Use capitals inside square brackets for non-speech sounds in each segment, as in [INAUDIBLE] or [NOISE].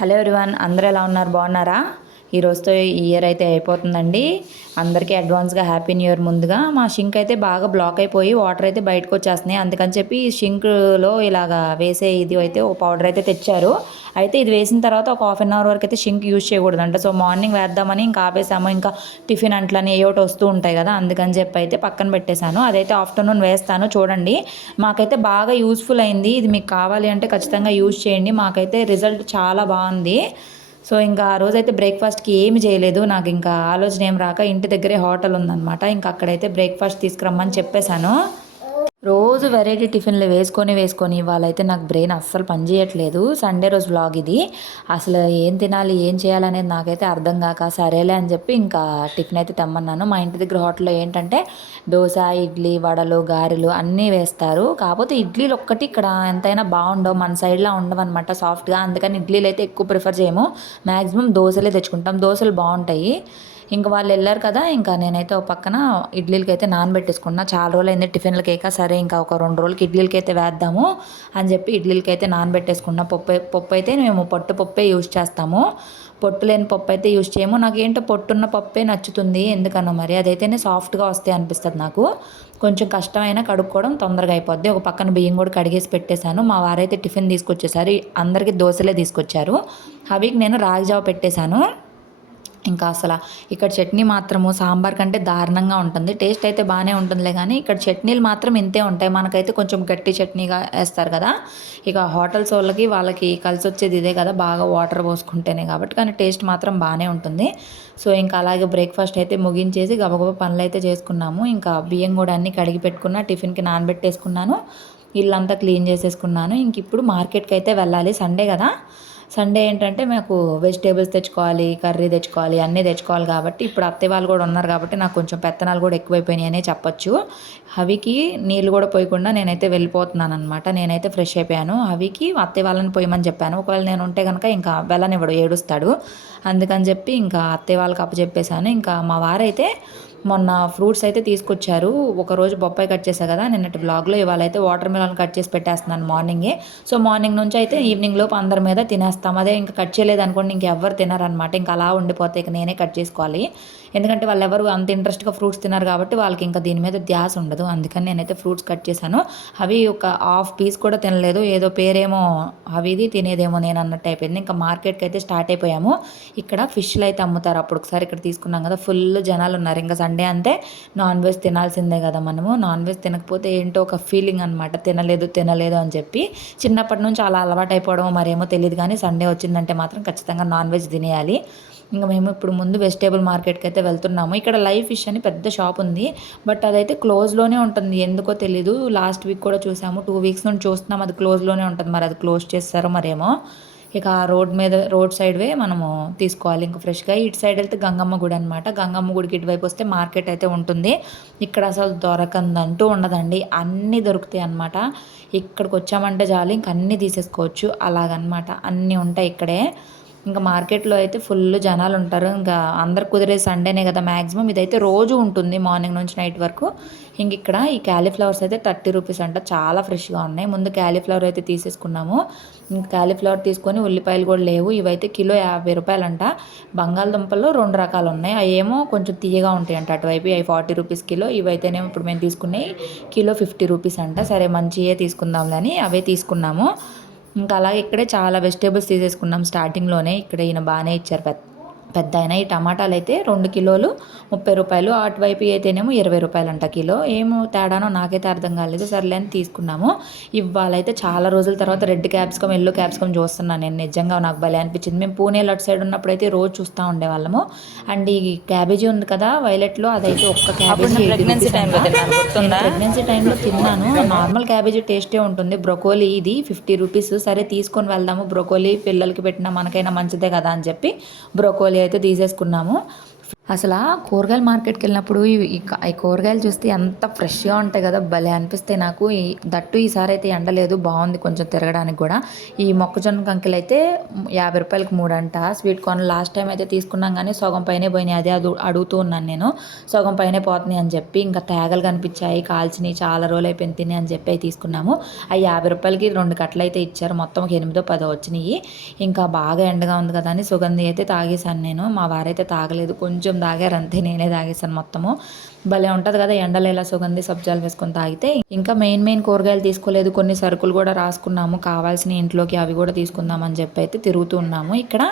Hello everyone అందరూ ఎలా ఉన్నారు? బాగున్నారా? ఈ రోజుతో ఈ ఇయర్ అయితే అయిపోతుందండి. అందరికీ అడ్వాన్స్గా హ్యాపీ న్యూ ఇయర్ ముందుగా. మా షింక్ అయితే బాగా బ్లాక్ అయిపోయి వాటర్ అయితే బయటకు వచ్చేస్తున్నాయి. అందుకని చెప్పి షింక్లో ఇలాగా వేసే ఇది అయితే ఓ పౌడర్ అయితే తెచ్చారు. అయితే ఇది వేసిన తర్వాత ఒక హాఫ్ అన్ అవర్ వరకు అయితే షింక్ యూజ్ చేయకూడదంట. సో మార్నింగ్ వేద్దామని ఇంకా ఆపేసాము. ఇంకా టిఫిన్ అంట్లని ఏ ఒకటి వస్తూ ఉంటాయి కదా. అందుకని చెప్పి అయితే పక్కన పెట్టేశాను. అదైతే ఆఫ్టర్నూన్ వేస్తాను. చూడండి. మాకైతే బాగా యూస్ఫుల్ అయింది. ఇది మీకు కావాలి అంటే ఖచ్చితంగా యూజ్ చేయండి. మాకైతే రిజల్ట్ చాలా బాగుంది. సో ఇంకా ఆ రోజైతే బ్రేక్ఫాస్ట్కి ఏమి చేయలేదు. నాకు ఇంకా ఆలోచన ఏం రాక ఇంటి దగ్గరే హోటల్ ఉందన్నమాట. ఇంకా అక్కడైతే బ్రేక్ఫాస్ట్ తీసుకురమ్మని చెప్పేశాను. రోజు వెరైటీ టిఫిన్లు వేసుకొని వేసుకొని వాళ్ళైతే నాకు బ్రెయిన్ అస్సలు పనిచేయట్లేదు సండే రోజు వ్లాగ్ ఇది. అసలు ఏం తినాలి ఏం చేయాలనేది నాకైతే అర్థం కాక సరేలే అని చెప్పి ఇంకా టిఫిన్ అయితే తెమ్మన్నాను. మా ఇంటి దగ్గర హోటల్లో ఏంటంటే దోశ ఇడ్లీ వడలు గారెలు అన్నీ వేస్తారు. కాకపోతే ఇడ్లీలు ఒక్కటి ఇక్కడ ఎంతైనా బాగుండవు. మన సైడ్లో ఉండవు అనమాట సాఫ్ట్గా అందుకని ఇడ్లీలు అయితే ఎక్కువ ప్రిఫర్ చేయము. మ్యాక్సిమం దోశలే తెచ్చుకుంటాం. దోశలు బాగుంటాయి. ఇంక వాళ్ళు వెళ్ళారు కదా ఇంకా నేనైతే ఒక పక్కన ఇడ్లీలకి అయితే నానబెట్టేసుకున్నా. చాలా రోజులు అయింది టిఫిన్లకి సరే ఇంకా ఒక రెండు రోజులకి ఇడ్లీలకి అయితే వేద్దాము అని చెప్పి ఇడ్లీలకి అయితే నానబెట్టేసుకున్నా. పప్పు పప్పు అయితే మేము పొట్టు పప్పే యూజ్ చేస్తాము. పొట్టు లేని పప్పు అయితే యూజ్ చేయము. నాకు పొట్టున్న పప్పే నచ్చుతుంది ఎందుకన్నా మరి. అదైతేనే సాఫ్ట్గా వస్తాయి అనిపిస్తుంది నాకు. కొంచెం కష్టమైనా కడుక్కోవడం తొందరగా అయిపోద్ది. ఒక పక్కన బియ్యం కూడా కడిగేసి పెట్టేశాను. మా వారైతే టిఫిన్ తీసుకొచ్చేసారు. అందరికీ దోశలే తీసుకొచ్చారు. హవికి నేను రాగి జావ పెట్టేశాను. ఇంకా అసలు ఇక్కడ చట్నీ మాత్రము సాంబార్ కంటే దారుణంగా ఉంటుంది. టేస్ట్ అయితే బాగానే ఉంటుందిలే కానీ ఇక్కడ చట్నీలు మాత్రం ఇంతే ఉంటాయి. మనకైతే కొంచెం గట్టి చట్నీగా వేస్తారు కదా. ఇక హోటల్స్ వాళ్ళకి వాళ్ళకి కలిసి వచ్చేది ఇదే కదా. బాగా వాటర్ పోసుకుంటేనే కాబట్టి. కానీ టేస్ట్ మాత్రం బాగానే ఉంటుంది. సో ఇంకా అలాగే బ్రేక్ఫాస్ట్ అయితే ముగించేసి గబగబా పనులు అయితే చేసుకున్నాము. ఇంకా బియ్యం కూడా అన్నీ కడిగి పెట్టుకున్న టిఫిన్కి నానబెట్టేసుకున్నాను. ఇల్లంతా క్లీన్ చేసేసుకున్నాను. ఇంక ఇప్పుడు మార్కెట్కి అయితే వెళ్ళాలి. సండే కదా. సండే ఏంటంటే మాకు వెజిటేబుల్స్ తెచ్చుకోవాలి కర్రీ తెచ్చుకోవాలి అన్నీ తెచ్చుకోవాలి కాబట్టి ఇప్పుడు అత్తయ్య వాళ్ళు కూడా ఉన్నారు కాబట్టి నాకు కొంచెం పెత్తనాలు కూడా ఎక్కువైపోయినాయి అనే చెప్పొచ్చు. హవికి నీళ్ళు కూడా పోయకుండా నేనైతే వెళ్ళిపోతున్నాను అనమాట నేనైతే ఫ్రెష్ అయిపోయాను. హవికి అత్తయ్య వాళ్ళని పోయమని చెప్పాను. ఒకవేళ నేను ఉంటే కనుక ఇంకా వెళ్ళనివ్వడు ఏడుస్తాడు. అందుకని చెప్పి ఇంకా అత్తయ్య వాళ్ళకి అప్పచెప్పేశాను. ఇంకా మా వారైతే మొన్న ఫ్రూట్స్ అయితే తీసుకొచ్చారు. ఒకరోజు బొప్పాయి కట్ చేశా కదా నిన్నటి బ్లాగ్లో ఇవాళ అయితే వాటర్ మిలన్ కట్ చేసి పెట్టేస్తున్నాను మార్నింగే సో మార్నింగ్ నుంచి అయితే ఈవినింగ్ లోపు అందరి మీద తినేస్తాం. అదే ఇంకా కట్ చేయలేదు అనుకోండి ఇంకెవ్వరు తినారనమాట ఇంకా అలా ఉండిపోతే ఇక నేనే కట్ చేసుకోవాలి. ఎందుకంటే వాళ్ళు ఎవరు అంత ఇంట్రెస్ట్గా ఫ్రూట్స్ తిన్నారు కాబట్టి వాళ్ళకి ఇంకా దీని మీద ధ్యాస ఉండదు. అందుకని నేనైతే ఫ్రూట్స్ కట్ చేశాను. అవి ఒక హాఫ్ పీస్ కూడా తినలేదు. ఏదో పేరేమో అవి ఇది తినేదేమో నేను అన్నట్టు అయిపోయింది. ఇంకా మార్కెట్కి అయితే స్టార్ట్ అయిపోయాము. ఇక్కడ ఫిష్లు అయితే అమ్ముతారు. అప్పుడు ఒకసారి ఇక్కడ తీసుకున్నాం కదా ఫుల్ జనాలు ఉన్నారు. ఇంకా సండే అంటే నాన్ వెజ్ తినాల్సిందే కదా మనము. నాన్ వెజ్ తినకపోతే ఏంటో ఒక ఫీలింగ్ అనమాట తినలేదు తినలేదు అని చెప్పి చిన్నప్పటి నుంచి అలా అలవాటు అయిపోవడం మరేమో తెలియదు కానీ సండే వచ్చిందంటే మాత్రం ఖచ్చితంగా నాన్ వెజ్ తినేయాలి. ఇంకా మేము ఇప్పుడు ముందు వెజిటేబుల్ మార్కెట్కి అయితే వెళ్తున్నాము. ఇక్కడ లైవ్ ఫిష్ అని పెద్ద షాప్ ఉంది. బట్ అదైతే క్లోజ్లోనే ఉంటుంది. ఎందుకో తెలీదు. లాస్ట్ వీక్ కూడా చూసాము. టూ వీక్స్ నుండి చూస్తున్నాం. అది క్లోజ్లోనే ఉంటుంది. మరి అది క్లోజ్ చేస్తారో మరేమో. ఇక ఆ రోడ్ మీద రోడ్ సైడ్ వే మనము తీసుకోవాలి. ఇంకా ఫ్రెష్గా ఇటు సైడ్ వెళ్తే గంగమ్మ గుడి అనమాట గంగమ్మ గుడికి ఇటువైపు వస్తే మార్కెట్ అయితే ఉంటుంది. ఇక్కడ అసలు దొరకందంటూ ఉండదండి. అన్నీ దొరుకుతాయి అనమాట ఇక్కడికి వచ్చామంటే చాలు ఇంక అన్నీ తీసేసుకోవచ్చు. అలాగనమాట అన్నీ ఉంటాయి ఇక్కడే. ఇంకా మార్కెట్లో అయితే ఫుల్ జనాలు ఉంటారు. ఇంకా అందరు కుదిరే సండేనే కదా మ్యాక్సిమం ఇదైతే రోజు ఉంటుంది మార్నింగ్ నుంచి నైట్ వరకు. ఇంక ఇక్కడ ఈ క్యాలీఫ్లవర్స్ అయితే థర్టీ రూపీస్ అంట. చాలా ఫ్రెష్గా ఉన్నాయి. ముందు క్యాలీఫ్లవర్ అయితే తీసేసుకున్నాము. ఇంకా క్యాలీఫ్లవర్ తీసుకొని ఉల్లిపాయలు కూడా లేవు. ఇవైతే కిలో యాభై రూపాయలు అంట బంగాళదుంపల్లో రెండు రకాలు ఉన్నాయి. అవి ఏమో కొంచెం తీయగా ఉంటాయి అంట అటువైపు. అవి ఫార్టీ రూపీస్ కిలో. ఇవైతేనేమో ఇప్పుడు మేము తీసుకున్నాయి కిలో ఫిఫ్టీ రూపీస్ అంట. సరే మంచియే తీసుకుందాంలని అవే తీసుకున్నాము. ఇంకా అలాగే ఇక్కడే చాలా వెజిటేబుల్స్ తీసేసుకున్నాం స్టార్టింగ్లోనే. ఇక్కడ ఈయన బాగానే ఇచ్చారు పెద్ద పెద్ద అయినా ఈ టమాటాలు అయితే రెండు కిలోలు ముప్పై రూపాయలు. అటువైపు అయితేనేమో ఇరవై రూపాయలు అంట కిలో. ఏమో తేడానో నాకైతే అర్థం కాలేదు. సర్లే అని తీసుకున్నాము. ఇవాళైతే చాలా రోజుల తర్వాత రెడ్ క్యాప్సికమ్ ఎల్లో క్యాప్సికమ్ చూస్తున్నాను నేను. నిజంగా నాకు భలే అనిపించింది. మేము పూణేలో అటు సైడ్ ఉన్నప్పుడు అయితే రోజు చూస్తూ ఉండేవాళ్ళము. అండ్ ఈ క్యాబేజీ ఉంది కదా వైలెట్లో అదైతే ఒక్క క్యాబేజీ ప్రెగ్నెన్సీ టైంలో ప్రెగ్నెన్సీ టైంలో తిన్నాను. నార్మల్ క్యాబేజీ టేస్టే ఉంటుంది. బ్రొకోలీ ఇది ఫిఫ్టీ రూపీస్. సరే తీసుకొని వెళ్దాము. బ్రొకోలీ పిల్లలకి పెట్టినా మనకైనా మంచిదే కదా అని చెప్పి బ్రొకోలీ అయితే తీసేసుకున్నాము. అసలు ఆ కూరగాయల మార్కెట్కి వెళ్ళినప్పుడు ఈ ఈ కూరగాయలు చూస్తే ఎంత ఫ్రెష్గా ఉంటాయి కదా భలే అనిపిస్తాయి నాకు. ఈ దట్టు ఈసారి అయితే ఎండలేదు బాగుంది కొంచెం తిరగడానికి కూడా. ఈ మొక్కజొన్న కంకెలు అయితే యాభై రూపాయలకి మూడు అంట. స్వీట్ కార్న్ లాస్ట్ టైం అయితే తీసుకున్నాం కానీ సగం పైనే పోయినాయి. అదే అదు అడుగుతూ ఉన్నాను నేను. సగం పైనే పోతున్నాయి అని చెప్పి ఇంకా తేగలు కనిపించాయి కాల్చినాయి చాలా రోజులు అయిపోయింది తిని అని చెప్పి అవి తీసుకున్నాము. అవి యాభై రూపాయలకి రెండు కట్టలు అయితే ఇచ్చారు. మొత్తం ఒక ఎనిమిదో పదో వచ్చినాయి. ఇంకా బాగా ఎండగా ఉంది కదా అని సుగంధి అయితే తాగేశాను నేను. మా వారైతే తాగలేదు. కొంచెం తాగారు. అంతే నేనే తాగేశాను మొత్తము. భలే ఉంటుంది కదా ఎండలో ఇలా సుగంధి సబ్జాలు వేసుకొని తాగితే. ఇంకా మెయిన్ మెయిన్ కూరగాయలు తీసుకోలేదు. కొన్ని సరుకులు కూడా రాసుకున్నాము. కావాల్సిన ఇంట్లోకి అవి కూడా తీసుకుందాం అని చెప్పి అయితే తిరుగుతూ ఉన్నాము. ఇక్కడ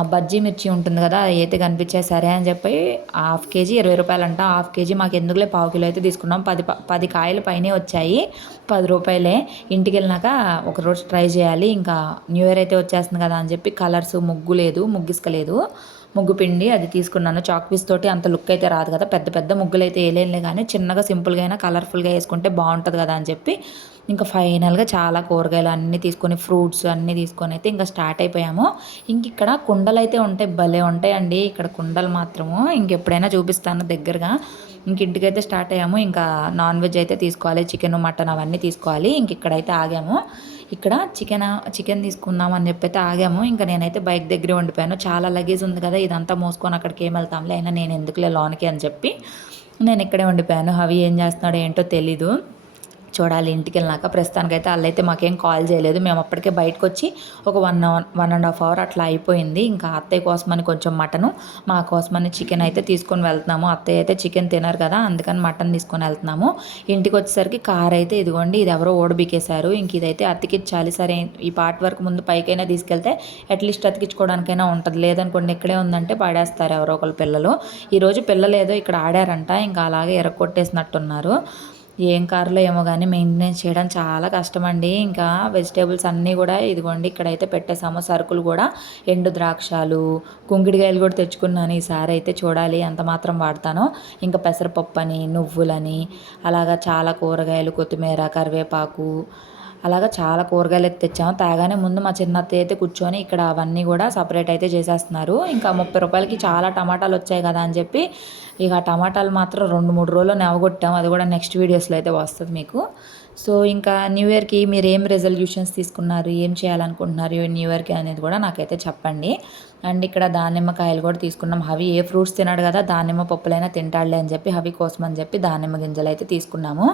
బజ్జి బజ్జీ మిర్చి ఉంటుంది కదా అయితే కనిపించాయి సరే అని చెప్పి హాఫ్ కేజీ ఇరవై రూపాయలు అంట హాఫ్ కేజీ మాకు ఎందుకులే పావు కిలో అయితే తీసుకున్నాం. పది ప- పది కాయలు పైనే వచ్చాయి. పది రూపాయలే. ఇంటికి వెళ్ళినాక ఒకరోజు ట్రై చేయాలి. ఇంకా న్యూ ఇయర్ అయితే వచ్చేస్తుంది కదా అని చెప్పి కలర్స్ ముగ్గు లేదు ముగ్గిసుకలేదు ముగ్గు పిండి అది తీసుకున్నాను. చాక్ పీస్ తోటి అంత లుక్ అయితే రాదు కదా. పెద్ద పెద్ద ముగ్గులు అయితే వేయలేనులే కానీ చిన్నగా సింపుల్గా అయినా కలర్ఫుల్గా వేసుకుంటే బాగుంటుంది కదా అని చెప్పి ఇంకా ఫైనల్గా చాలా కూరగాయలు అన్నీ తీసుకొని ఫ్రూట్స్ అన్నీ తీసుకొని అయితే ఇంకా స్టార్ట్ అయిపోయాము. ఇంక ఇక్కడ కుండలు అయితే ఉంటాయి భలే ఉంటాయండి. ఇక్కడ కుండలు మాత్రము ఇంకెప్పుడైనా చూపిస్తాను దగ్గరగా. ఇంక ఇంటికైతే స్టార్ట్ అయ్యాము. ఇంకా నాన్ వెజ్ అయితే తీసుకోవాలి. చికెన్ మటన్ అవన్నీ తీసుకోవాలి. ఇంక ఇక్కడైతే ఆగాము. ఇక్కడ చికెన్ చికెన్ తీసుకుందాం అని చెప్పి అయితే ఆగాము. ఇంకా నేనైతే బైక్ దగ్గరే ఉండిపోయాను. చాలా లగేజ్ ఉంది కదా ఇదంతా మోసుకొని అక్కడికి ఏం వెళ్తాంలే అయినా నేను ఎందుకులే లోనికి అని చెప్పి నేను ఇక్కడే ఉండిపోయాను. అవి ఏం చేస్తున్నాడో ఏంటో తెలీదు. చూడాలి ఇంటికి వెళ్ళినాక ప్రస్తుతానికైతే వాళ్ళైతే మాకేం కాల్ చేయలేదు. మేము అప్పటికే బయటకు వచ్చి ఒక one hour one and half hour అట్లా అయిపోయింది. ఇంకా అత్తయ్య కోసమని కొంచెం మటను మా కోసమని చికెన్ అయితే తీసుకొని వెళ్తున్నాము. అత్తయ్య అయితే చికెన్ తినరు కదా అందుకని మటన్ తీసుకొని వెళ్తున్నాము. ఇంటికి వచ్చేసరికి కార్ అయితే ఇదిగోండి ఇది ఎవరో ఓడబికేశారు. ఇంక ఇదైతే అతికించాలి సరే ఈ పార్ట్ వరకు ముందు పైకైనా తీసుకెళ్తే అట్లీస్ట్ అతికించుకోవడానికైనా ఉంటుంది. లేదనుకోండి ఇక్కడే ఉందంటే పడేస్తారు ఎవరో ఒకళ్ళు పిల్లలు. ఈరోజు పిల్లలు ఏదో ఇక్కడ ఆడారంట ఇంకా అలాగే ఎరగొట్టేసినట్టున్నారు. ఏం కారులో ఏమో కానీ మెయింటెనెన్స్ చేయడం చాలా కష్టం అండి ఇంకా వెజిటేబుల్స్ అన్నీ కూడా ఇదిగోండి ఇక్కడైతే పెట్టేసాము సరుకులు కూడా ఎండు ద్రాక్షాలు కుంగిడికాయలు కూడా తెచ్చుకున్నాను. ఈసారి అయితే చూడాలి ఎంత మాత్రం వాడతానో. ఇంకా పెసరపప్పు అని నువ్వులని అలాగా చాలా కూరగాయలు కొత్తిమీర కరివేపాకు అలాగా చాలా కూరగాయలు అయితే తెచ్చాము. తాగానే ముందు మా చిన్న అత్తయ్య అయితే కూర్చొని ఇక్కడ అవన్నీ కూడా సపరేట్ అయితే చేసేస్తున్నారు. ఇంకా ముప్పై రూపాయలకి చాలా టమాటాలు వచ్చాయి కదా అని చెప్పి ఇక టమాటాలు మాత్రం రెండు మూడు రోజులు నెవగొట్టాము అది కూడా నెక్స్ట్ వీడియోస్లో అయితే వస్తుంది మీకు. సో ఇంకా న్యూ ఇయర్కి మీరు ఏం రెజల్యూషన్స్ తీసుకున్నారు? ఏం చేయాలనుకుంటున్నారు? న్యూ ఇయర్కి అనేది కూడా నాకైతే చెప్పండి. అండ్ ఇక్కడ దానిమ్మకాయలు కూడా తీసుకున్నాం. హవి ఏ ఫ్రూట్స్ తినాడు కదా దానిమ్మ పప్పులైనా తింటాడులే అని చెప్పి హవి కోసం అని చెప్పి దానిమ్మ గింజలు అయితే తీసుకున్నాము.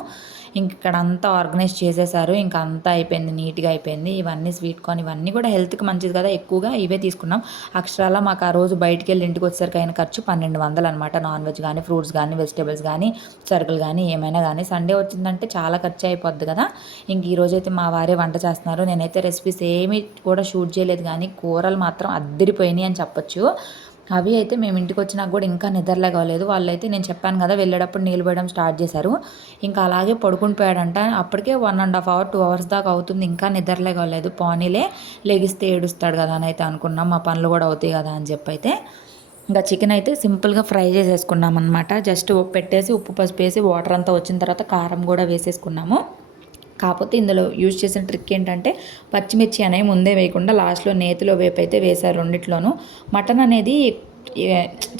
ఇంక ఇక్కడ అంతా ఆర్గనైజ్ చేసేసారు. ఇంకా అంతా అయిపోయింది నీట్గా అయిపోయింది. ఇవన్నీ స్వీట్ కార్న్ ఇవన్నీ కూడా హెల్త్కి మంచిది కదా. ఎక్కువగా ఇవే తీసుకున్నాం. అక్షరాల మాకు ఆ రోజు బయటికి వెళ్ళి ఇంటికి వచ్చేసరికి అయిన ఖర్చు పన్నెండు వందలు అనమాట నాన్ వెజ్ కానీ ఫ్రూట్స్ కానీ వెజిటేబుల్స్ కానీ సరుకులు కానీ ఏమైనా కానీ సండే వచ్చిందంటే చాలా ఖర్చు అయిపోద్ది కదా. ఇంక ఈరోజు అయితే మా వారే వంట చేస్తున్నారు. నేనైతే రెసిపీస్ ఏమీ కూడా షూట్ చేయలేదు కానీ కూరలు మాత్రం అద్దరిపోయినాయి అని చెప్పొచ్చు. అవి అయితే మేము ఇంటికి వచ్చినాక కూడా ఇంకా నిద్రలే కాలేదు వాళ్ళైతే నేను చెప్పాను కదా వెళ్ళేటప్పుడు నీళ్ళు పోయడం స్టార్ట్ చేశారు. ఇంకా అలాగే పడుకుని పోయాడంట అప్పటికే one and half hour two hours దాకా అవుతుంది. ఇంకా నిద్రలే కాలేదు పోనీలే లెగిస్తే ఏడుస్తాడు కదా అని అయితే అనుకున్నాం. మా పనులు కూడా అవుతాయి కదా అని చెప్పి అయితే ఇంకా చికెన్ అయితే సింపుల్గా ఫ్రై చేసేసుకున్నాం అనమాట జస్ట్ పెట్టేసి ఉప్పు పసుపు వేసి వాటర్ అంతా వచ్చిన తర్వాత కారం కూడా వేసేసుకున్నాము. కాకపోతే ఇందులో యూజ్ చేసిన ట్రిక్ ఏంటంటే పచ్చిమిర్చి అనేవి ముందే వేయకుండా లాస్ట్లో నేతిలో వేపు అయితే వేశారు రెండిట్లోనూ. మటన్ అనేది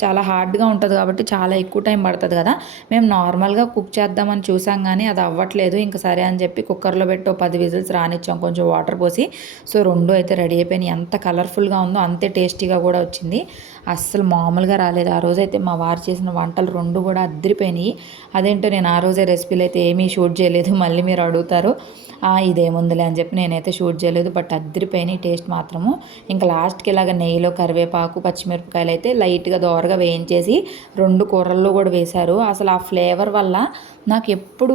చాలా హార్డ్గా ఉంటుంది కాబట్టి చాలా ఎక్కువ టైం పడుతుంది కదా. మేము నార్మల్గా కుక్ చేద్దామని చూసాం కానీ అది అవ్వట్లేదు. ఇంకా సరే అని చెప్పి కుక్కర్లో పెట్టి ఒక పది విజిల్స్ రానిచ్చాం. కొంచెం వాటర్ పోసి. సో రెండు అయితే రెడీ అయిపోయినాయి. ఎంత కలర్ఫుల్గా ఉందో అంతే టేస్టీగా కూడా వచ్చింది. అస్సలు మామూలుగా రాలేదు. ఆ రోజు అయితే మా వారు చేసిన వంటలు రెండు కూడా అద్దరిపోయినాయి. అదేంటో నేను ఆ రోజే రెసిపీలు అయితే ఏమీ షూట్ చేయలేదు. మళ్ళీ మీరు అడుగుతారు. ఇదేముందిలే అని చెప్పి నేనైతే షూట్ చేయలేదు బట్ అద్దరిపోయినాయి టేస్ట్ మాత్రము. ఇంకా లాస్ట్కి ఇలాగ నెయ్యిలో కరివేపాకు పచ్చిమిరపకాయలు అయితే లైట్గా దోరగా వేయించేసి రెండు కూరల్లో కూడా వేశారు. అసలు ఆ ఫ్లేవర్ వల్ల నాకు ఎప్పుడు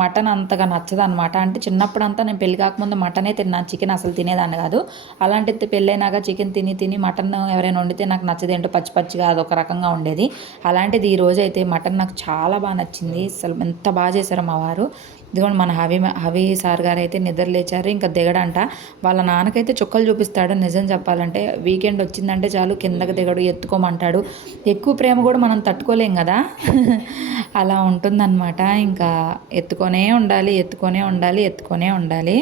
మటన్ అంతగా నచ్చదు అనమాట అంటే చిన్నప్పుడు అంతా నేను పెళ్ళి కాకముందు మటనే తిన్నాను చికెన్ అసలు తినేదాన్ని కాదు. అలాంటిది పెళ్ళైనాక చికెన్ తిని తిని మటన్ ఎవరైనా వండితే నాకు నచ్చదేంటో పచ్చి పచ్చిగా అదొక రకంగా ఉండేది. అలాంటిది ఈ అయితే మటన్ నాకు చాలా బాగా నచ్చింది. అసలు ఎంత బాగా చేశారు మా వారు. ఇదిగోండి మన హవి హవి సార్ గారు అయితే నిద్ర లేచారు ఇంకా దిగడంట. వాళ్ళ నాన్నకైతే చుక్కలు చూపిస్తాడు నిజం చెప్పాలంటే. వీకెండ్ వచ్చిందంటే చాలు కిందకి దిగడు ఎత్తుకోమంటాడు. ఎక్కువ ప్రేమ కూడా మనం తట్టుకోలేం కదా? [LAUGHS] అలా ఉంటుందన్నమాట. ఇంకా ఎత్తుకొనే ఉండాలి ఎత్తుకొనే ఉండాలి ఎత్తుకొనే ఉండాలి.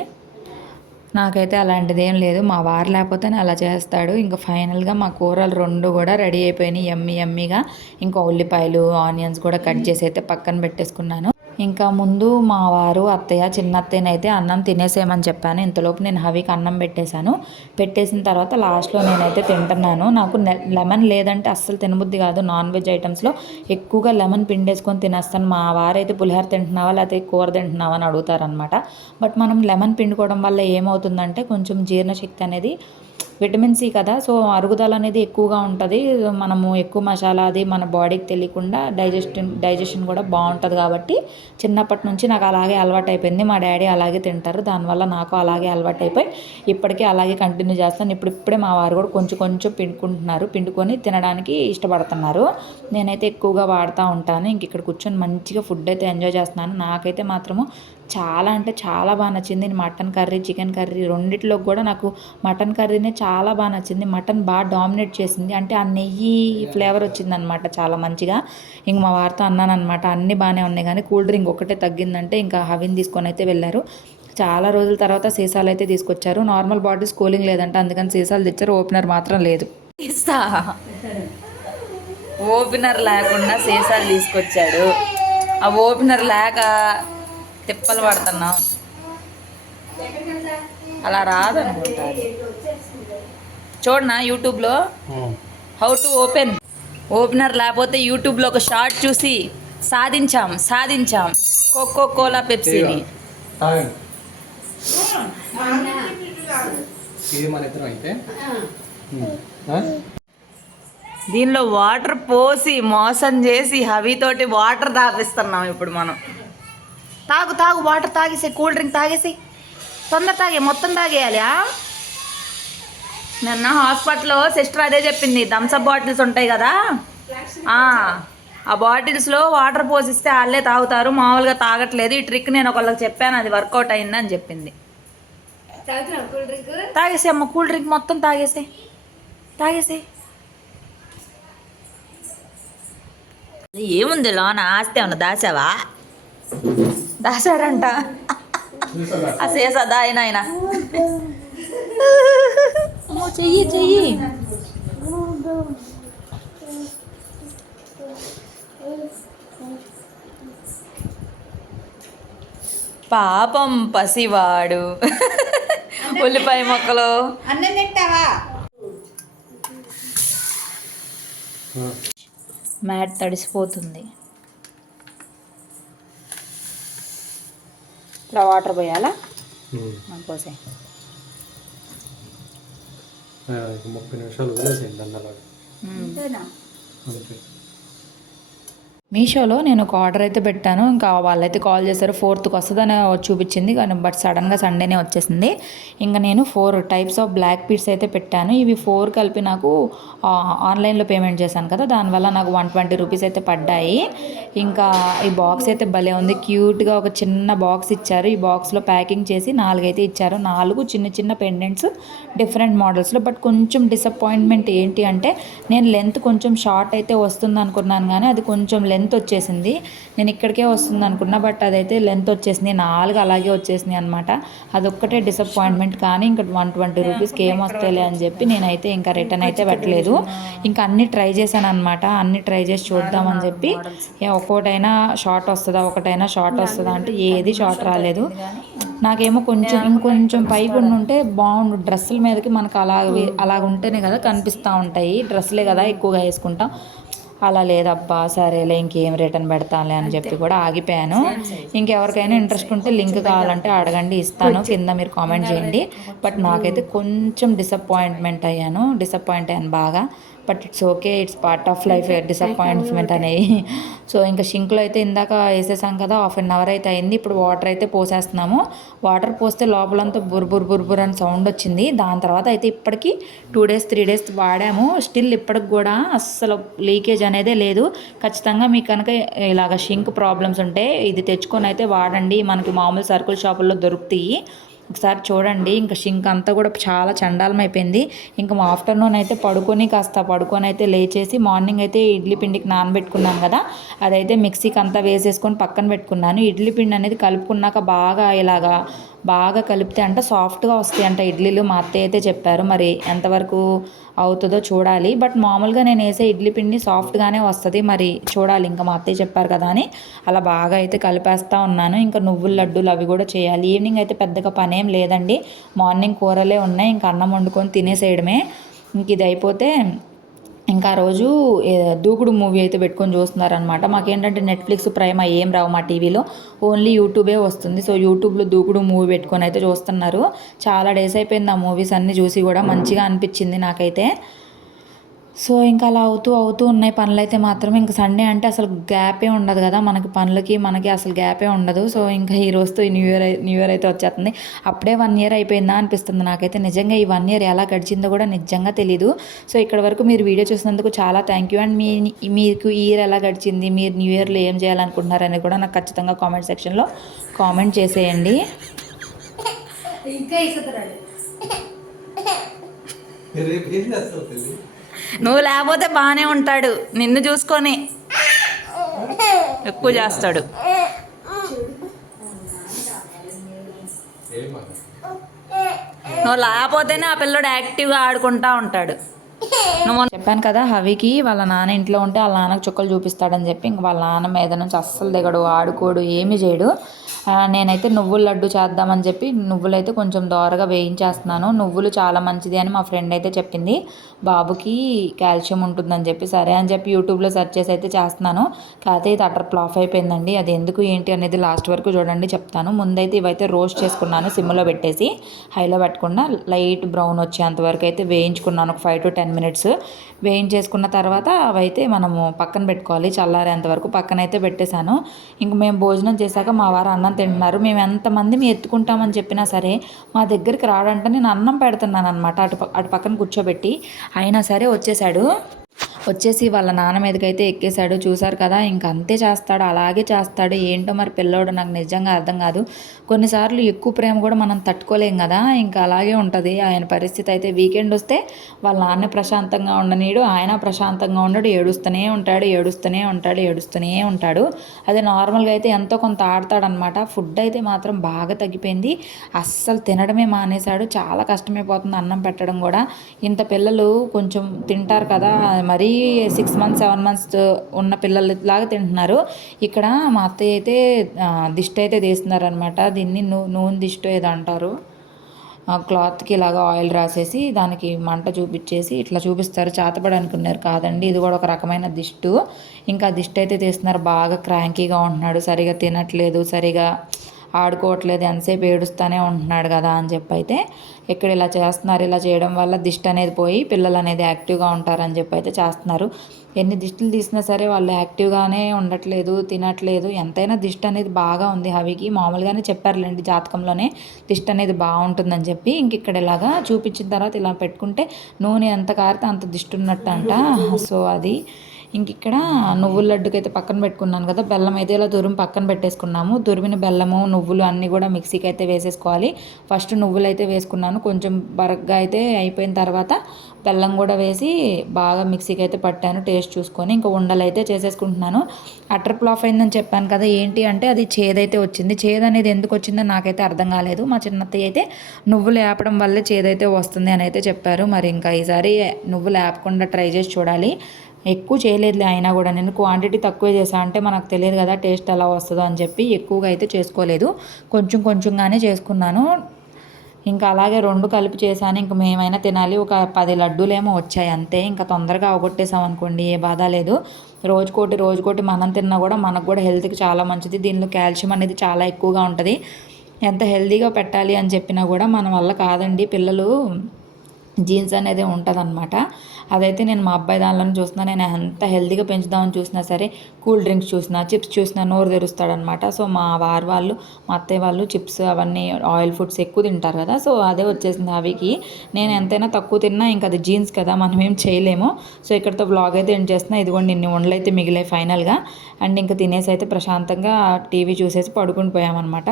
నాకైతే అలాంటిది ఏం లేదు. మా వారు లేకపోతేనే అలా చేస్తాడు. ఇంకా ఫైనల్గా మా కూరలు రెండు కూడా రెడీ అయిపోయినాయి ఎమ్మి ఎమ్మిగా. ఇంకా ఉల్లిపాయలు ఆనియన్స్ కూడా కట్ చేసి అయితే పక్కన పెట్టేసుకున్నాను. ఇంకా ముందు మా వారు అత్తయ్య చిన్న అత్తయ్యనైతే అన్నం తినేసేయమని చెప్పాను. ఇంతలోపు నేను హవికి అన్నం పెట్టేశాను. పెట్టేసిన తర్వాత లాస్ట్లో నేనైతే తింటున్నాను. నాకు లెమన్ లేదంటే అస్సలు తినబుద్ధి కాదు. నాన్ వెజ్ ఐటమ్స్లో ఎక్కువగా లెమన్ పిండేసుకొని తినేస్తాను. మా వారైతే పులిహోర తింటున్నావా లేకపోతే కూర తింటున్నావా అని అడుగుతారనమాట బట్ మనం లెమన్ పిండుకోవడం వల్ల ఏమవుతుందంటే కొంచెం జీర్ణశక్తి అనేది విటమిన్ సి కదా సో అరుగుదల అనేది ఎక్కువగా ఉంటుంది. మనము ఎక్కువ మసాలా అది మన బాడీకి తెలియకుండా డైజెషన్ డైజెషన్ కూడా బాగుంటుంది కాబట్టి చిన్నప్పటి నుంచి నాకు అలాగే అలవాటు అయిపోయింది మా డాడీ అలాగే తింటారు. దానివల్ల నాకు అలాగే అలవాటు అయిపోయి ఇప్పటికీ అలాగే కంటిన్యూ చేస్తాను. ఇప్పుడు ఇప్పుడే మా వారు కూడా కొంచెం కొంచెం పిండుకుంటున్నారు. పిండుకొని తినడానికి ఇష్టపడుతున్నారు. నేనైతే ఎక్కువగా వాడుతూ ఉంటాను. ఇంక ఇక్కడ కూర్చొని మంచిగా ఫుడ్ అయితే ఎంజాయ్ చేస్తున్నాను. నాకైతే మాత్రము చాలా అంటే చాలా బాగా నచ్చింది. మటన్ కర్రీ చికెన్ కర్రీ రెండిట్లో కూడా నాకు మటన్ కర్రీనే చాలా బాగా నచ్చింది. మటన్ బాగా డామినేట్ చేసింది. అంటే ఆ నెయ్యి ఫ్లేవర్ వచ్చిందనమాట చాలా మంచిగా. ఇంక మా వారితో అన్నానమాట అన్నీ బాగానే ఉన్నాయి కానీ కూల్ డ్రింక్ ఒకటే తగ్గిందంటే ఇంకా హవిని తీసుకొని అయితే వెళ్ళారు. చాలా రోజుల తర్వాత సీసాలు అయితే తీసుకొచ్చారు. నార్మల్ బాటిల్స్ కూలింగ్ లేదంట అందుకని సీసాలు తెచ్చారు. ఓపెనర్ మాత్రం లేదు. ఇస్తా ఓపెనర్ లేకుండా సీసాలు తీసుకొచ్చాడు. ఆ ఓపెనర్ లేక తిప్పలు పడుతున్నాం. అలా రాదనుకుంటా చూడనా యూట్యూబ్లో? హౌ టు ఓపెన్ ఓపెనర్ లేకపోతే యూట్యూబ్లో ఒక షార్ట్ చూసి సాధించాం సాధించాం. కోకో కోలా పెప్సీని? దీనిలో వాటర్ పోసి మోసం చేసి హవితోటి వాటర్ తాపిస్తున్నాం ఇప్పుడు మనం. తాగు తాగు వాటర్ తాగేసి కూల్ డ్రింక్ తాగేసి తొందర తాగే మొత్తం తాగేయాలి? నిన్న హాస్పిటల్లో సిస్టర్ అదే చెప్పింది థమ్స్అప్ బాటిల్స్ ఉంటాయి కదా? ఆ, ఆ బాటిల్స్లో వాటర్ పోసిస్తే వాళ్ళే తాగుతారు మామూలుగా తాగట్లేదు. ఈ ట్రిక్ నేను ఒకళ్ళకి చెప్పాను అది వర్కౌట్ అయిందని చెప్పింది. తాగేసి అమ్మ కూల్ డ్రింక్ మొత్తం తాగేసి తాగేసి ఏముంది లోన? ఆస్తి ఏమన్నా దాసావా దాసాడంట చూసారా? ఆ సీసా దాయన ఆయన. చెయ్యి చెయ్యి. పాపం పసివాడు. ఉల్లిపాయ మొక్కలు. అన్నం తింటావా. మ్యాట్ తడిసిపోతుంది. ఇలా వాటర్ పోయాలా. పోసే ముప్పై నిమిషాలు వదిలేసేయండి అంతే. మీషోలో నేను ఒక ఆర్డర్ అయితే పెట్టాను. ఇంకా వాళ్ళైతే కాల్ చేశారు. ఫోర్త్కి వస్తుందని చూపించింది. కానీ బట్ సడన్గా సండేనే వచ్చేసింది. ఇంకా నేను four types of black beads అయితే పెట్టాను. ఇవి ఫోర్ కలిపి నాకు ఆన్లైన్లో పేమెంట్ చేశాను కదా. దానివల్ల నాకు వన్ ట్వంటీ రూపీస్ అయితే పడ్డాయి. ఇంకా ఈ బాక్స్ అయితే భలే ఉంది. క్యూట్గా ఒక చిన్న బాక్స్ ఇచ్చారు. ఈ బాక్స్లో ప్యాకింగ్ చేసి నాలుగైతే ఇచ్చారు. నాలుగు చిన్న చిన్న పెండెంట్స్ డిఫరెంట్ మోడల్స్లో బట్ కొంచెం డిసప్పాయింట్మెంట్ ఏంటి అంటే నేను లెంత్ కొంచెం షార్ట్ అయితే వస్తుంది అనుకున్నాను కానీ అది కొంచెం లెంత్ వచ్చేసింది. నేను ఇక్కడికే వస్తుంది అనుకున్నా బట్ అదైతే లెంత్ వచ్చేసింది. నాలుగు అలాగే వచ్చేసింది అనమాట అదొక్కటే డిసప్పాయింట్మెంట్ కానీ ఇంకా వన్ ట్వంటీ రూపీస్కి ఏం వస్తాయిలే అని చెప్పి నేనైతే ఇంకా రిటర్న్ అయితే పెట్టలేదు. ఇంకా అన్ని ట్రై చేశాను అనమాట అన్ని ట్రై చేసి చూద్దామని చెప్పి. ఒక్కోటైనా షార్ట్ వస్తుందా ఒకటైనా షార్ట్ వస్తుందా అంటే ఏది షార్ట్ రాలేదు. నాకేమో కొంచెం ఇంకొంచెం పైకి ఉంటే బాగుండు. డ్రెస్సుల మీదకి మనకు అలా అలా ఉంటేనే కదా కనిపిస్తూ ఉంటాయి. డ్రెస్సులే కదా ఎక్కువగా వేసుకుంటాం. అలా లేదబ్బా సరేలే ఇంకేం రిటర్న్ పెడతానులే అని చెప్పి కూడా ఆగిపోయాను. ఇంకెవరికైనా ఇంట్రెస్ట్ ఉంటే లింక్ కావాలంటే అడగండి ఇస్తాను. కింద మీరు కామెంట్ చేయండి. బట్ నాకైతే కొంచెం డిసప్పాయింట్మెంట్ అయ్యాను. డిసప్పాయింట్ అయ్యాను బాగా. But it's okay it's part of life disappointment అనేవి [LAUGHS] సో ఇంకా షింక్లో అయితే ఇందాక వేసేసాం కదా హాఫ్ అన్ అవర్ అయితే అయింది. ఇప్పుడు వాటర్ అయితే పోసేస్తున్నాము. వాటర్ పోస్తే లోపలంతా బుర్బుర్ బుర్బుర్ అని సౌండ్ వచ్చింది. దాని తర్వాత అయితే ఇప్పటికి టూ డేస్ త్రీ డేస్ వాడాము. స్టిల్ ఇప్పటికి కూడా అస్సలు లీకేజ్ అనేదే లేదు. ఖచ్చితంగా మీకు కనుక ఇలాగ షింక్ ప్రాబ్లమ్స్ ఉంటే ఇది తెచ్చుకొని అయితే వాడండి. మనకి మామూలు సర్కుల్ షాపుల్లో దొరుకుతాయి. ఒకసారి చూడండి. ఇంకా షింక్ అంతా కూడా చాలా చండాలం అయిపోయింది ఇంకా మా ఆఫ్టర్నూన్ అయితే పడుకొని కాస్త పడుకొని అయితే లేచేసి మార్నింగ్ అయితే ఇడ్లీ పిండికి నానబెట్టుకున్నాను కదా. అదైతే మిక్సీకి అంతా వేసేసుకొని పక్కన పెట్టుకున్నాను. ఇడ్లీ పిండి అనేది కలుపుకున్నాక బాగా ఇలాగా బాగా కలిపితే అంట సాఫ్ట్గా వస్తాయి అంట ఇడ్లీలు. మా అత్తయ్య అయితే చెప్పారు మరి ఎంతవరకు అవుతుందో చూడాలి. బట్ మామూలుగా నేను వేసే ఇడ్లీ పిండి సాఫ్ట్గానే వస్తుంది మరి చూడాలి. ఇంకా మా అత్తయ్య చెప్పారు కదా అని అలా బాగా అయితే కలిపేస్తూ ఉన్నాను. ఇంకా నువ్వుల లడ్డూలు అవి కూడా చేయాలి. ఈవినింగ్ అయితే పెద్దగా పనేం లేదండి. మార్నింగ్ కూరలే ఉన్నాయి. ఇంకా అన్నం వండుకొని తినేసేయడమే. ఇంక ఇది అయిపోతే ఇంకా ఆ రోజు దూకుడు మూవీ అయితే పెట్టుకొని చూస్తున్నారనమాట మాకేంటంటే నెట్ఫ్లిక్స్ ప్రైమ్ అవి ఏం రావు మా టీవీలో. ఓన్లీ యూట్యూబే వస్తుంది. సో యూట్యూబ్లో దూకుడు మూవీ పెట్టుకొని అయితే చూస్తున్నారు. చాలా డేస్ అయిపోయింది ఆ మూవీస్ అన్నీ చూసి కూడా మంచిగా అనిపించింది నాకైతే. సో ఇంకా అలా అవుతూ అవుతూ ఉన్నాయి పనులు అయితే మాత్రం ఇంకా సండే అంటే అసలు గ్యాపే ఉండదు కదా. మనకి పనులకి మనకి అసలు గ్యాపే ఉండదు. సో ఇంకా ఈ రోజుతో ఈ న్యూ ఇయర్ అయి- న్యూ ఇయర్ అయితే వచ్చేస్తుంది. అప్పుడే వన్ ఇయర్ అయిపోయిందా అనిపిస్తుంది నాకైతే. నిజంగా ఈ వన్ ఇయర్ ఎలా గడిచిందో కూడా నిజంగా తెలీదు. సో ఇక్కడ వరకు మీరు వీడియో చూసినందుకు చాలా థ్యాంక్ యూ. అండ్ మీ మీకు ఈ ఇయర్ ఎలా గడిచింది? మీరు న్యూ ఇయర్లో ఏం చేయాలనుకుంటున్నారు అనేది కూడా నాకు ఖచ్చితంగా కామెంట్ సెక్షన్లో కామెంట్ చేసేయండి. తల్లి? నువ్వు లేకపోతే బాగానే ఉంటాడు. నిన్ను చూసుకొని ఎక్కువ చేస్తాడు. నువ్వు లేకపోతేనే ఆ పిల్లడు యాక్టివ్గా ఆడుకుంటా ఉంటాడు. నువ్వు చెప్పాను కదా హవికి వాళ్ళ నాన్న ఇంట్లో ఉంటే వాళ్ళ నాన్నకు చుక్కలు చూపిస్తాడని చెప్పి ఇంక వాళ్ళ నాన్న మీద నుంచి అస్సలు దిగడు ఆడుకోడు ఏమీ చేయడు. నేనైతే నువ్వుల లడ్డు చేద్దామని చెప్పి నువ్వులు అయితే కొంచెం దోరగా వేయించేస్తున్నాను. నువ్వులు చాలా మంచిది అని మా ఫ్రెండ్ అయితే చెప్పింది. బాబుకి కాల్షియం ఉంటుందని చెప్పి సరే అని చెప్పి యూట్యూబ్లో సెర్చ్ చేసి అయితే చేస్తున్నాను. కాకపోతే ఇది అటర్ ఫ్లాప్ అయిపోయిందండి. అది ఎందుకు ఏంటి అనేది లాస్ట్ వరకు చూడండి చెప్తాను. ముందైతే ఇవైతే రోస్ట్ చేసుకున్నాను సిమ్లో పెట్టేసి హైలో పెట్టకుండా లైట్ బ్రౌన్ వచ్చేంత వరకు అయితే వేయించుకున్నాను. ఒక ఫైవ్ టు టెన్ మినిట్స్. వేయించేసుకున్న తర్వాత అవైతే మనము పక్కన పెట్టుకోవాలి. చల్లారేంత వరకు పక్కన అయితే పెట్టేశాను. ఇంక మేము భోజనం చేశాక మా వారు అన్నం తింటున్నారు. మేము ఎంతమంది మేము ఎత్తుకుంటామని చెప్పినా సరే మా దగ్గరికి రాడంటే నేను అన్నం పెడుతున్నాను అనమాట అటు అటు పక్కన కూర్చోబెట్టి. అయినా సరే వచ్చేసాడు వచ్చేసి వాళ్ళ నాన్న మీదకైతే ఎక్కేశాడు. చూశారు కదా ఇంక అంతే చేస్తాడు అలాగే చేస్తాడు. ఏంటో మరి పిల్లోడు నాకు నిజంగా అర్థం కాదు. కొన్నిసార్లు ఎక్కువ ప్రేమ కూడా మనం తట్టుకోలేం కదా ఇంకా అలాగే ఉంటుంది. ఆయన పరిస్థితి అయితే వీకెండ్ వస్తే వాళ్ళ నాన్న ప్రశాంతంగా ఉండనీడు ఆయన ప్రశాంతంగా ఉండడు. ఏడుస్తూనే ఉంటాడు ఏడుస్తూనే ఉంటాడు ఏడుస్తూనే ఉంటాడు. అదే నార్మల్గా అయితే ఎంతో కొంత ఆడతాడనమాట. ఫుడ్ అయితే మాత్రం బాగా తగ్గిపోయింది. అస్సలు తినడమే మానేశాడు. చాలా కష్టమైపోతుంది అన్నం పెట్టడం కూడా. ఇంత పిల్లలు కొంచెం తింటారు కదా మరీ సిక్స్ మంత్స్ సెవెన్ మంత్స్ ఉన్న పిల్లలు లాగా తింటున్నారు. ఇక్కడ మా అత్తయ్య అయితే దిష్టి అయితే తీస్తున్నారు అనమాట దీన్ని నూ నూనె దిష్టి ఏదో అంటారు. క్లాత్కి ఇలాగ ఆయిల్ రాసేసి దానికి మంట చూపించేసి ఇట్లా చూపిస్తారు. చేతపడి అనుకున్నారు. కాదండి ఇది కూడా ఒక రకమైన దిష్టు. ఇంకా దిష్టి అయితే తీస్తున్నారు. బాగా క్రాంకీగా ఉంటున్నాడు. సరిగా తినట్లేదు. సరిగా ఆడుకోవట్లేదు. ఎంతసేపు ఏడుస్తూనే ఉంటున్నాడు కదా అని చెప్పి అయితే ఇక్కడ ఇలా చేస్తున్నారు ఇలా చేయడం వల్ల దిష్టి అనేది పోయి పిల్లలు అనేది యాక్టివ్గా ఉంటారని చెప్పి అయితే చేస్తున్నారు. ఎన్ని దిష్టిలు తీసినా సరే వాళ్ళు యాక్టివ్గానే ఉండట్లేదు తినట్లేదు. ఎంతైనా దిష్టి అనేది బాగా ఉంది హవికి. మామూలుగానే చెప్పారులేండి జాతకంలోనే దిష్టి అనేది బాగుంటుందని చెప్పి. ఇంక ఇక్కడ ఇలాగా చూపించిన తర్వాత ఇలా పెట్టుకుంటే నూనె ఎంత కారితే అంత దిష్టి ఉన్నట్టు అంట సో అది ఇంక ఇక్కడ నువ్వుల లడ్డుకైతే పక్కన పెట్టుకున్నాను కదా బెల్లం అయితే ఇలా తురుము పక్కన పెట్టేసుకున్నాము. తురిమిన బెల్లము నువ్వులు అన్నీ కూడా మిక్సీకి అయితే వేసేసుకోవాలి. ఫస్ట్ నువ్వులు అయితే వేసుకున్నాను. కొంచెం బరగ్గా అయితే అయిపోయిన తర్వాత బెల్లం కూడా వేసి బాగా మిక్సీకి అయితే పట్టాను టేస్ట్ చూసుకొని. ఇంకా ఉండలు అయితే చేసేసుకుంటున్నాను. అటర్ ప్లాఫ్ అయిందని చెప్పాను కదా ఏంటి అంటే అది చేదైతే వచ్చింది. చేదు అనేది ఎందుకు వచ్చిందో నాకైతే అర్థం కాలేదు. మా చిన్నత్తయ్య అయితే నువ్వులు వేపడం వల్లే చేదైతే వస్తుంది అని అయితే చెప్పారు. మరి ఇంకా ఈసారి నువ్వులు వేపకుండా ట్రై చేసి చూడాలి. ఎక్కువ చేయలేదులే అయినా కూడా. నేను క్వాంటిటీ తక్కువ చేసా అంటే మనకు తెలియదు కదా టేస్ట్ ఎలా వస్తుందో అని చెప్పి ఎక్కువగా అయితే చేసుకోలేదు. కొంచెం కొంచెంగానే చేసుకున్నాను. ఇంకా అలాగే రెండు కలిపి చేశాను. ఇంక మేమైనా తినాలి. ఒక పది లడ్డూలేమో వచ్చాయి అంతే. ఇంకా తొందరగా అవగొట్టేసాం అనుకోండి ఏ బాధ లేదు. రోజుకోటి రోజుకోటి మనం తిన్నా కూడా మనకు కూడా హెల్త్కి చాలా మంచిది. దీనిలో కాల్షియం అనేది చాలా ఎక్కువగా ఉంటుంది. ఎంత హెల్తీగా పెట్టాలి అని చెప్పినా కూడా మన వల్ల కాదండి. పిల్లలు జీన్స్ అనేది ఉంటుంది అదైతే నేను మా అబ్బాయి దానిలో చూస్తున్నా. నేను ఎంత హెల్తీగా పెంచుదామని చూసినా సరే కూల్ డ్రింక్స్ చూసినా చిప్స్ చూసినా నోరు తెరుస్తాడనమాట సో మా వారు వాళ్ళు మా అత్తయ్య వాళ్ళు చిప్స్ అవన్నీ ఆయిల్ ఫుడ్స్ ఎక్కువ తింటారు కదా. సో అదే వచ్చేసింది అవికి నేను ఎంతైనా తక్కువ తిన్నా ఇంకా అది జీన్స్ కదా మనం ఏం చేయలేము. సో ఇక్కడతో బ్లాగ్ అయితే ఎండ్ చేస్తున్నా. ఇదిగోండి నిన్ను వండలు అయితే మిగిలాయి ఫైనల్గా. అండ్ ఇంకా తినేసి అయితే ప్రశాంతంగా టీవీ చూసేసి పడుకుని పోయామన్నమాట.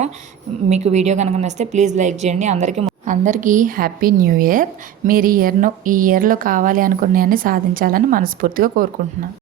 మీకు వీడియో కనుక నచ్చితే ప్లీజ్ లైక్ చేయండి. అందరికీ అందరికీ హ్యాపీ న్యూ ఇయర్. మీరు ఈ ఇయర్ను ఈ ఇయర్లో కావాలి అనుకున్నాయని సాధించాలని మనస్ఫూర్తిగా కోరుకుంటున్నాను